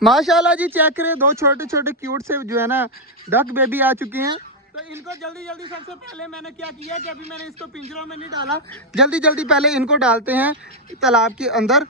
माशाल्लाह जी, चेक करें, दो छोटे छोटे क्यूट से जो है ना डक बेबी आ चुके हैं। तो इनको जल्दी जल्दी सबसे पहले मैंने क्या किया कि अभी मैंने इसको पिंजरों में नहीं डाला, जल्दी जल्दी पहले इनको डालते हैं तालाब के अंदर।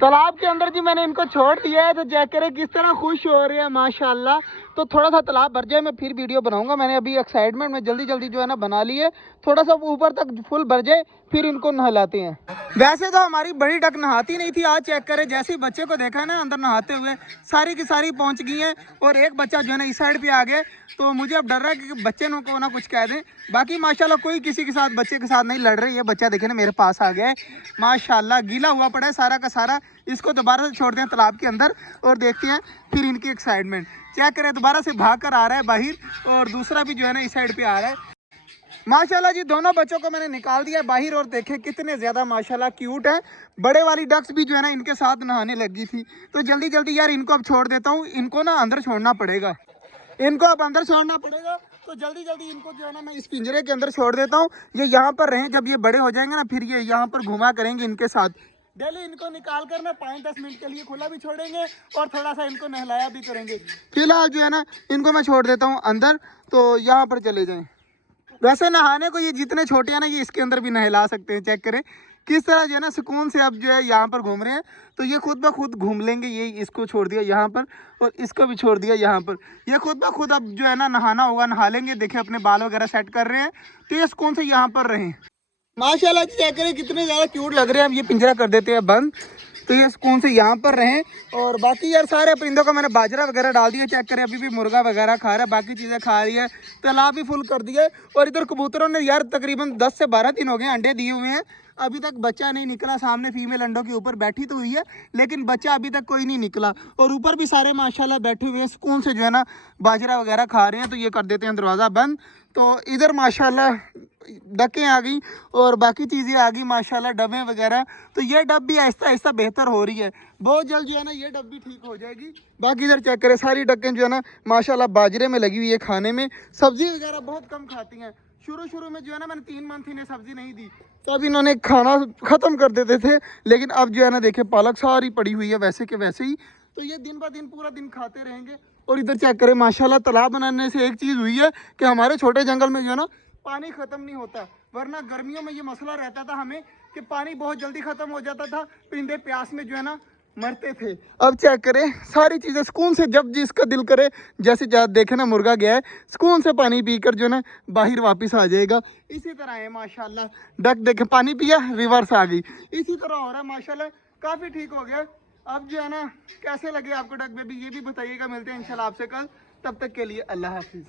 तालाब के अंदर जी मैंने इनको छोड़ दिया है। तो चेक करें किस तरह खुश हो रहे हैं माशाल्लाह। तो थोड़ा सा तालाब भर जाए मैं फिर वीडियो बनाऊंगा। मैंने अभी एक्साइटमेंट में जल्दी जल्दी जो है ना बना ली है, थोड़ा सा ऊपर तक फुल भर जाए फिर इनको नहलाते हैं। वैसे तो हमारी बड़ी डक नहाती नहीं थी, आज चेक करें जैसे ही बच्चे को देखा ना अंदर नहाते हुए, सारी की सारी पहुंच गई हैं और एक बच्चा जो है ना इस साइड पे आ गया। तो मुझे अब डर रहा है कि बच्चे को ना कुछ कह दें। बाकी माशाल्लाह कोई किसी के साथ बच्चे के साथ नहीं लड़ रही है। बच्चा देखे ना मेरे पास आ गया है माशाल्लाह, गीला हुआ पड़ा है सारा का सारा। इसको दोबारा से छोड़ते हैं तालाब के अंदर और देखते हैं फिर इनकी एक्साइटमेंट। चेक करें दोबारा से भाग कर आ रहा है बाहर और दूसरा भी जो है ना इस साइड पे आ रहा है। माशाल्लाह जी, दोनों बच्चों को मैंने निकाल दिया बाहर और देखें कितने ज़्यादा माशाल्लाह क्यूट है। बड़े वाली डक्स भी जो है ना इनके साथ नहाने लगी थी। तो जल्दी जल्दी यार इनको अब छोड़ देता हूँ, इनको ना अंदर छोड़ना पड़ेगा, इनको अब अंदर छोड़ना पड़ेगा। तो जल्दी जल्दी इनको जो है ना मैं इस पिंजरे के अंदर छोड़ देता हूँ। ये यहाँ पर रहें, जब ये बड़े हो जाएंगे ना फिर ये यहाँ पर घुमा करेंगे इनके साथ। डेली इनको निकाल कर मैं 5-10 मिनट के लिए खुला भी छोड़ेंगे और थोड़ा सा इनको नहलाया भी करेंगे। फिलहाल जो है ना इनको मैं छोड़ देता हूँ अंदर, तो यहाँ पर चले जाएं। वैसे नहाने को ये जितने छोटे हैं ना ये इसके अंदर भी नहला सकते हैं। चेक करें किस तरह जो है ना सुकून से अब जो है यहाँ पर घूम रहे हैं। तो ये खुद ब खुद घूम लेंगे। ये इसको छोड़ दिया यहाँ पर और इसको भी छोड़ दिया यहाँ पर। ये खुद ब खुद अब जो है ना नहाना होगा नहा लेंगे। देखे अपने बाल वगैरह सेट कर रहे हैं। तो ये सुकून से यहाँ पर रहें। माशाल्लाह चेक करें कितने ज़्यादा क्यूट लग रहे हैं। अब ये पिंजरा कर देते हैं बंद, तो ये सुकून से यहाँ पर रहें। और बाकी यार सारे परिंदों को मैंने बाजरा वगैरह डाल दिया। चेक करें अभी भी मुर्गा वगैरह खा रहा है, बाकी चीज़ें खा रही है। तालाब भी फुल कर दिया है। और इधर कबूतरों ने यार तकरीबन 10 से 12 दिन हो गए अंडे दिए हुए हैं, अभी तक बच्चा नहीं निकला। सामने फीमेल अंडों के ऊपर बैठी तो हुई है लेकिन बच्चा अभी तक कोई नहीं निकला। और ऊपर भी सारे माशाल्लाह बैठे हुए हैं सुकून से जो है ना बाजरा वगैरह खा रहे हैं। तो ये कर देते हैं दरवाज़ा बंद। तो इधर माशाल्लाह डकें आ गई और बाकी चीज़ें आ गई माशाल्लाह, डबें वगैरह। तो ये डब भी आहिस्ता आहिस्ता बेहतर हो रही है। बहुत जल्द जो है ना ये डब भी ठीक हो जाएगी। बाकी इधर चेक करें सारी डकें जो है ना माशाल्लाह बाजरे में लगी हुई है खाने में। सब्ज़ी वगैरह बहुत कम खाती हैं। शुरू में जो है ना मैंने 3 मंथ इन्हें सब्ज़ी नहीं दी, तो अब इन्होंने खाना ख़त्म कर देते थे। लेकिन अब जो है ना देखे पालक सारी पड़ी हुई है वैसे के वैसे ही। तो ये दिन ब दिन पूरा दिन खाते रहेंगे। और इधर चेक करें माशाल्लाह तालाब बनाने से एक चीज़ हुई है कि हमारे छोटे जंगल में जो है ना पानी ख़त्म नहीं होता। वरना गर्मियों में ये मसला रहता था हमें कि पानी बहुत जल्दी ख़त्म हो जाता था, परिंदे प्यास में जो है ना मरते थे। अब चेक करें सारी चीज़ें सुकून से, जब जिसका दिल करे, जैसे देखे ना मुर्गा गया है सुकून से पानी पीकर जो है ना बाहर वापस आ जाएगा। इसी तरह है माशाल्लाह। डक देखे पानी पिया रिवर्स आ गई, इसी तरह हो रहा है माशाल्लाह। काफ़ी ठीक हो गया। अब जो है ना कैसे लगे आपको डक बेबी ये भी बताइएगा। मिलते हैं इंशाल्लाह आपसे कल, तब तक के लिए अल्लाह हाफिज़।